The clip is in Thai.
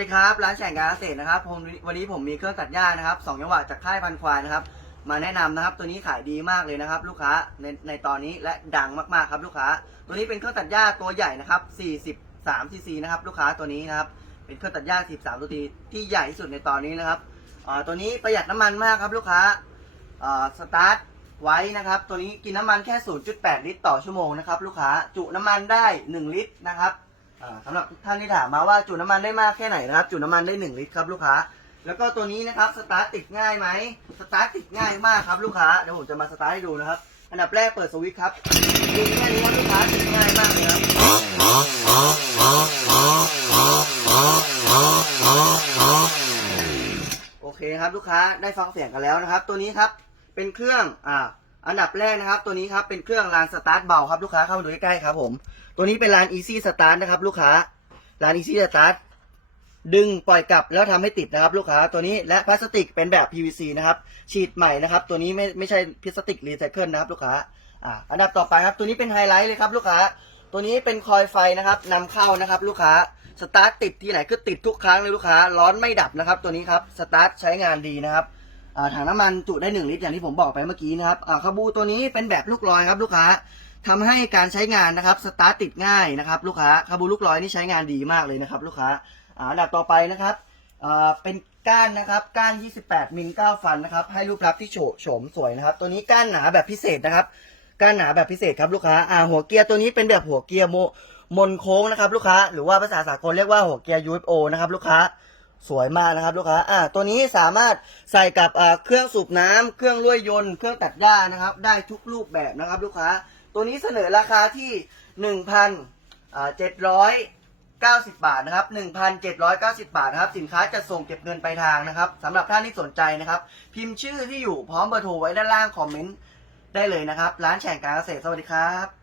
สวัสดีครับร้านแฉ่งการเกษตรนะครับผมวันนี้ผมมีเครื่องตัดหญ้านะครับสองจังหวะจากค่ายพันควายนะครับ มาแนะนำนะครับ ตัวนี้ขายดีมากเลยนะครับ ลูกค้าในในตอนนี้และดังมากๆครับลูกค้า ตัวนี้เป็นเครื่องตัดหญ้าตัวใหญ่นะครับ43ซีซีนะครับลูกค้าตัวนี้นะครับเป็นเครื่องตัดหญ้า43ตัวทีที่ใหญ่ที่สุดในตอนนี้นะครับอ่าตัวนี้ประหยัดน้ำมันมากครับลูกค้าอ่าสตาร์ทไว้นะครับ ตัวนี้กินน้ำมันแค่ 0.8 ลิตรต่อชั่วโมงนะครับลูกค้าจุน้ำมันได้ 1 ลิตรนะครับ อ่าสำหรับทุกท่านที่ถามมาว่าจุน้ำมันได้มากแค่ไหนนะครับ จุน้ำมันได้ 1 ลิตรครับลูกค้า แล้วก็ตัวนี้นะครับสตาร์ทติดง่ายไหมสตาร์ทติดง่ายมากครับลูกค้าเดี๋ยวผมจะมาสตาร์ทให้ดูนะครับ อันดับแรกเปิดสวิตช์ครับดึงแค่นี้ครับลูกค้าติดง่ายมากเลยครับโอเคครับลูกค้าได้ฟังเสียงกันแล้วนะครับ ตัวนี้ครับเป็นเครื่องอ่า อันดับแรกนะครับ ตัวนี้ครับเป็นเครื่องรางสตาร์ทเบาครับลูกค้าเข้ามาดูใกล้ๆครับผม ตัวนี้เป็นราน Easy Start นะครับลูกค้าร้าน Easy Start ดึงปล่อยกลับแล้วทำให้ติดนะครับ ลูกค้าตัวนี้และพลาสติกเป็นแบบ PVC นะครับฉีดใหม่นะครับ ตัวนี้ไม่ไม่ใช่พลาสติกรีไซเคิลนะครับลูกค้าอ่าอันดับต่อไปครับ ตัวนี้เป็นไฮไลท์เลยครับลูกค้า ตัวนี้เป็นคอยไฟนะครับนำเข้านะครับ ลูกค้าสตาร์ทติดที่ไหนก็ติดทุกครั้งเลยลูกค้า ร้อนไม่ดับนะครับ ตัวนี้ครับสตาร์ทใช้งานดีนะครับ ถังน้ำมันจุได้หนึ่งลิตรอย่างที่ผมบอกไปเมื่อกี้นะครับคาบูตัวนี้เป็นแบบลูกลอยครับลูกค้าทำให้การใช้งานนะครับสตาร์ทติดง่ายนะครับลูกค้าคาบูลูกร้อยนี่ใช้งานดีมากเลยนะครับลูกค้าอันดับต่อไปนะครับเป็นก้านนะครับก้าน 28 มิล 9 ฟันนะครับให้รูปลักษณ์ที่โฉโฉมสวยนะครับ ตัวนี้ก้านหนาแบบพิเศษนะครับก้านหนาแบบพิเศษครับลูกค้าอ่าหัวเกียร์ตัวนี้เป็นแบบหัวเกียร์โมมนโค้งนะครับลูกค้าหรือว่าภาษาสากลเรียกว่าหัวเกียร์ UFO นะครับลูกค้า สวยมากนะครับลูกค้า อ่า ตัวนี้สามารถใส่กับเครื่องสูบน้ำเครื่องลุยยนต์ เครื่องตัดหญ้านะครับ ได้ทุกรูปแบบนะครับ ลูกค้า ตัวนี้เสนอราคาที่หนึ่งพันเจ็ดร้อยเก้าสิบบาทนะครับหนึ่งพันเจ็ดร้อยเก้าสิบาทนะครับ สินค้าจะส่งเก็บเงินไปลายทางนะครับสำหรับท่านที่สนใจนะครับ พิมพ์ชื่อที่อยู่พร้อมเบอร์โทรไว้ด้านล่างคอมเมนต์ได้เลยนะครับ ร้านแฉ่งการเกษตร สวัสดีครับ